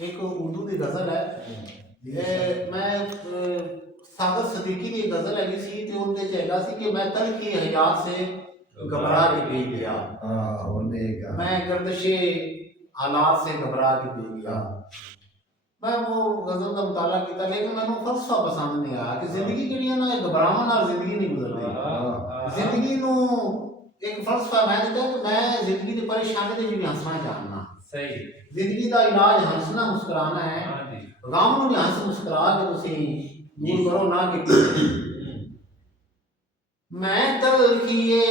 एक उर्दू की गज़ल है मैं सागर सदीकी की गज़ल हैगी सी ते उनदे च हैगा सी कि मैं तलखी हयात से घबरा के पी गया मैं गर्दिशे हालात से घबरा के पी गया मैं वो गज़ल का मुताला किया लेकिन मैंने फलसफा पसंद नहीं आया कि जिंदगी जी ना घबरावन नाल जिंदगी नहीं गुजरती जिंदगी नू एक फलसफा मैं दिता कि मैं जिंदगी की परेशानी ते भी हंसना जानना सही जिंदगी का इलाज हंसना मुस्कुराना है गम नू नहीं हंस मुस्कुरा के तुसी दूर करो ना कि मैं तलखिए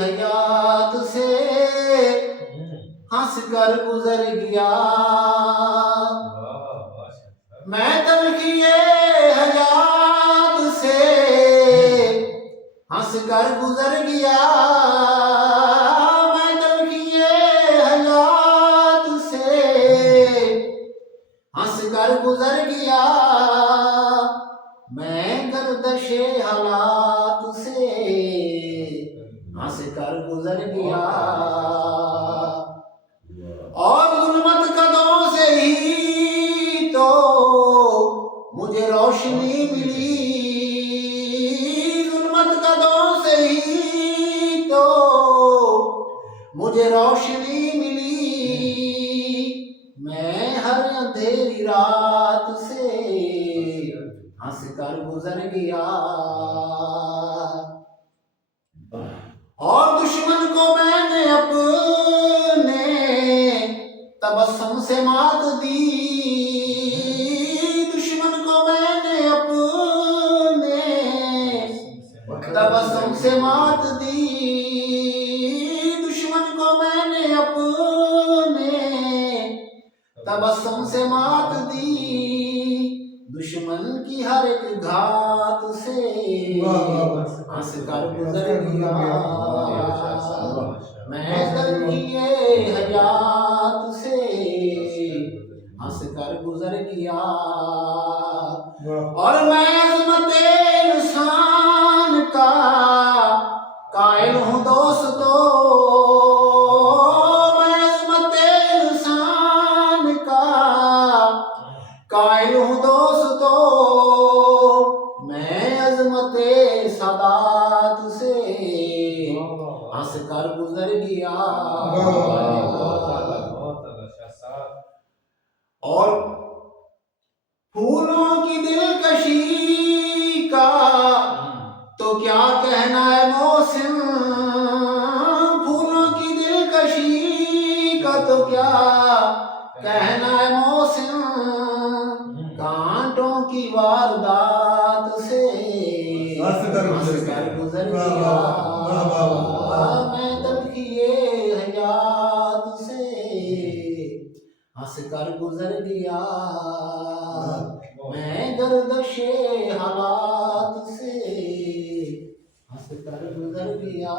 हयात से हंस कर गुजर गया मैं तलखिए हयात से हंस कर गुजर गया मैं तलखिए हयात से हंस कर गुजर गया मैं गर्दशे हालात से हंस कर गुजर गया और जुल्मत कदमों से ही तो मुझे रोशनी मिली जुल्मत कदमों से ही तो मुझे रोशनी मिली मैं हर अंधेरी रात से हंस कर गुजर गया और दुश्मन को मैंने अपने तबस्सुम से मात दी दुश्मन को मैंने अपने तबस्सुम से मात दी दुश्मन को मैंने अपने तबस्सुम से मात दी दुश्मन की हर एक घात से हंस कर गुजर गया मैं तलखिए हयात से हंस कर गुजर गया और मैं अज़मते इंसान का कायल हूँ दोस्तों मैं अज़मते इंसान का कायल हूँ दोस्तों मैं अज़मते सादात से हंस कर गुजर गया और फूलों की दिलकशी का तो क्या कहना है मौसम फूलों की दिलकशी का तो क्या कहना है मौसम कांटों की वारदात से हंस कर गुजर गया मैं तलखिए हयात से हंस कर गुजर गया मैं गर्दशे हालात से हंस कर गुजर गया